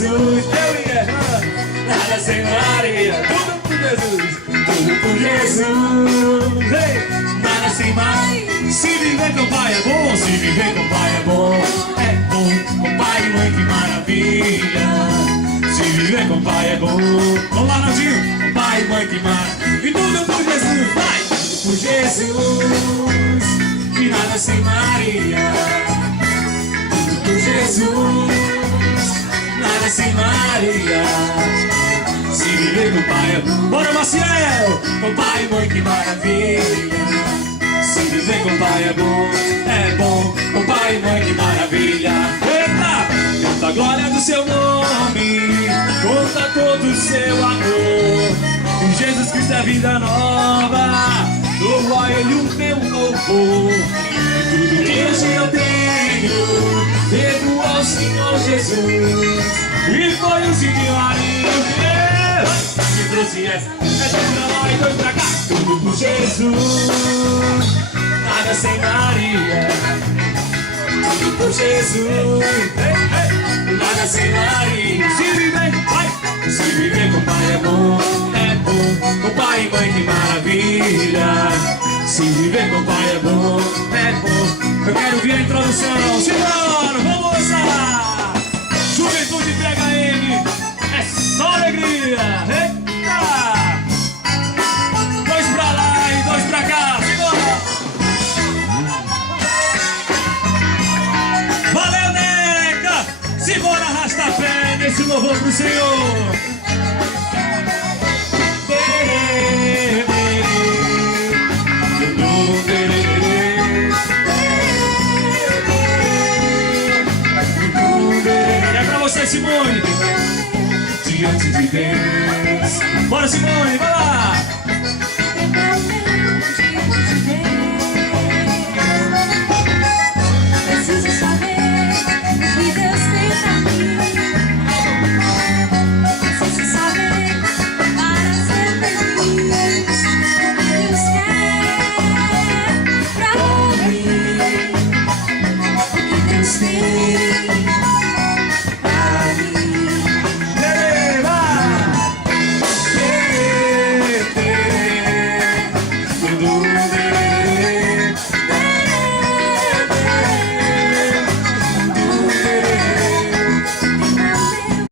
Jesus. Nada sem Maria. Tudo por Jesus. Tudo por Jesus. Ei, nada sem Maria. Se viver com o pai é bom. Se viver com o pai é bom. É bom. Com pai e mãe, que maravilha. Se viver com o pai é bom. Vamos lá, Naldinho. Pai e mãe, que maravilha. E tudo por Jesus. Vai. Tudo por Jesus. E nada sem Maria. Tudo por Jesus. Nada sem Maria. Se viver com o pai é bom. Bora, Maciel! Com pai e mãe, que maravilha. Se viver com o pai é bom. É bom. Com pai e mãe, que maravilha. Eita! Canta a glória do seu nome. Conta todo o seu amor. Com Jesus Cristo é vida nova. Louvo a Ele o meu louvor. E tudo que hoje eu tenho, devo ao Senhor Jesus. E foi o Sim de Maria que trouxe essa. É dois pra lá e dois pra cá. Tudo por Jesus. Nada sem Maria. Tudo por Jesus. Nada sem Maria. Se viver, vai. Se viver com o pai é bom. É bom. Com pai e mãe, que maravilha. Se viver com o pai é bom. É bom. Eu quero ouvir a introdução. Simbora, vamos lá. Juventude PHM. É só alegria. Eita! Dois pra lá e dois pra cá. Simbora. Valeu, Neca. Simbora, arrasta-pé nesse louvor pro Senhor. É pra você, Simone. Diante de Deus. Bora, Simone, vai lá.